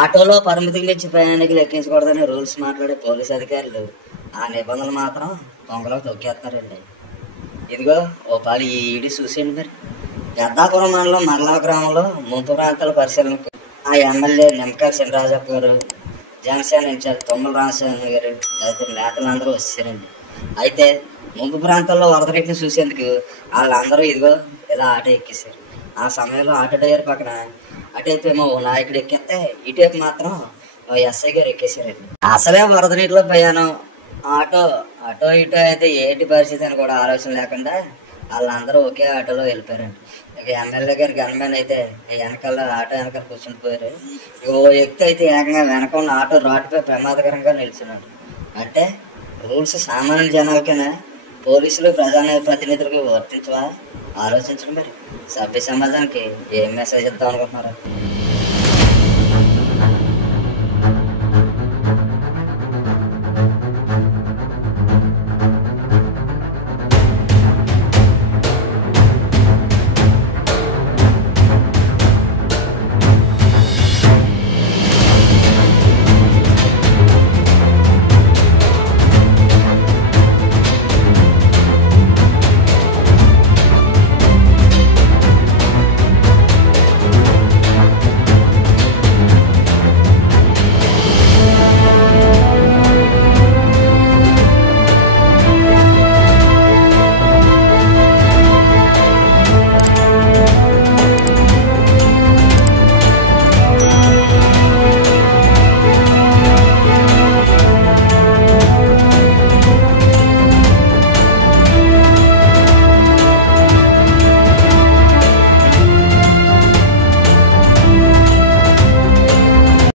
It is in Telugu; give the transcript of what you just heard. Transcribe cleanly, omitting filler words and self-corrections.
ఆటోలో పరిమితికి మించి ప్రయాణికులు ఎక్కించకూడదని రూల్స్ మాట్లాడే పోలీసు అధికారులు ఆ నిబంధనలు మాత్రం దొంగలో తొక్కేస్తారండి. ఇదిగో ఓ పాలు ఈ ఈడి చూసేయండి. మరి పెద్దాపురం మండలం మరలా గ్రామంలో ముంపు ప్రాంతాల పరిశీలనకు ఆ ఎమ్మెల్యే నిమ్మకాయల చినరాజప్ప గారు, జనసేన ఇన్ఛార్జ్ తుమ్మల రామస్వామి గారు తదితర నేతలందరూ వచ్చారండి. అయితే ముంపు ప్రాంతాల్లో వరద రేట్ని చూసేందుకు వాళ్ళందరూ ఇదిగో ఇలా ఆటో ఎక్కేశారు. ఆ సమయంలో ఆటో డ్రైవర్ పక్కన అటువైపు ఏమో నాయకుడు ఎక్కితే ఇటువైపు మాత్రం ఎస్ఐ గారు ఎక్కేశారండి. అసలే వరద నీటిలో ప్రయాణం, ఆటో అటో ఇటో అయితే ఏంటి పరిస్థితి అని కూడా ఆలోచన లేకుండా వాళ్ళందరూ ఒకే ఆటోలో వెళ్ళిపోయారండి. ఇక ఎమ్మెల్యే గారి గన్మెన్ అయితే వెనకాల ఆటో వెనకాల కూర్చుండిపోయారు. ఇక ఓ వ్యక్తి అయితే ఏకంగా వెనకున్న ఆటో రోడ్డుపై ప్రమాదకరంగా నిలిచినాడు. అంటే రూల్స్ సామాన్య జనాలకైనా పోలీసులు ప్రజాప్రతినిధులకు వర్తించవా? ఆలోచించండి. మరి సభ్య సమాజానికి ఏం మెసేజ్ ఇద్దాం అనుకుంటున్నారు?